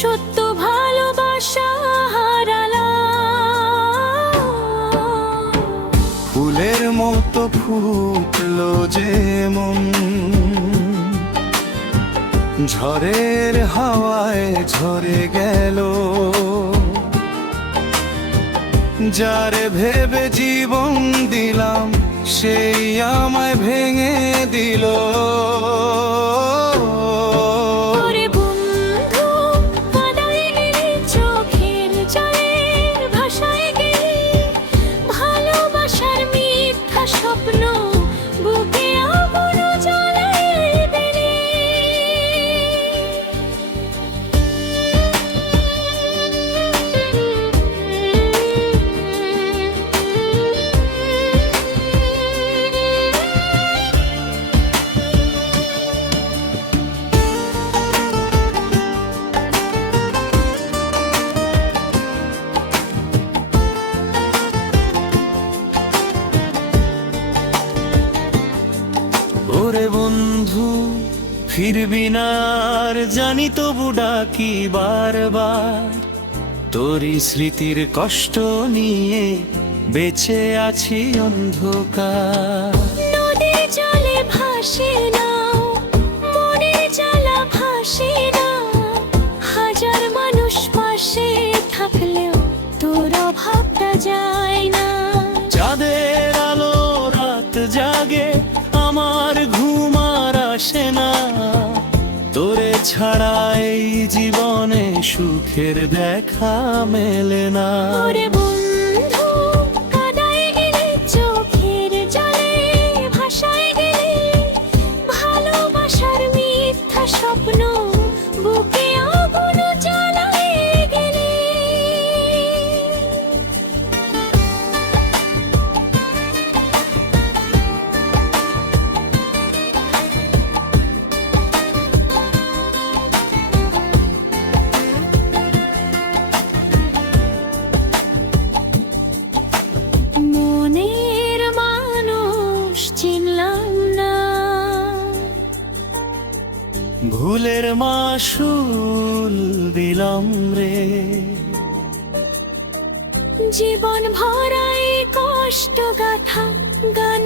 সত্য ভালোবাসা হারালাম। ফুলের মতো ফুটলো যে মন, ঝড়ের হাওয়ায় ঝরে গেল। যারে ভেবে জীবন দিলাম, সেই আমায় ভেঙে দিল। ওরে বন্ধু, কাদায় গেলি, চোখের জলের ভাষায় গেলি, ভালোবাসার মিথ্যা স্বপ্ন বুকে আগুন জ্বালায় দিলি। ওরে বন্ধু, ফিরবি না আর জানি, তবু ডাকি বারবার। তোরই স্মৃতির কষ্ট নিয়ে বেঁচে আছি অন্ধকার। নদীর জলে ভাসে না, মনের জ্বালা ভাসে না। হাজার মানুষ পাশে থাকলেও তোর অভাবটা যায় না। চাঁদের আলো রাত জাগে, আমার ঘুম আর আসে না। তোরে ছাড়া এই জীবনে সুখের দেখা মেলে না। ওরে বন্ধু, কাদায় গেলি, চোখের জলে ভাষায় গেলি, ভালোবাসার মিথ্যা স্বপ্ন বুকে আগুন জ্বালায় গেলি। মনের মানুষ চিনলাম না, ভুলের মাসুল দিলাম রে। জীবন ভরাই কষ্ট গাথা গান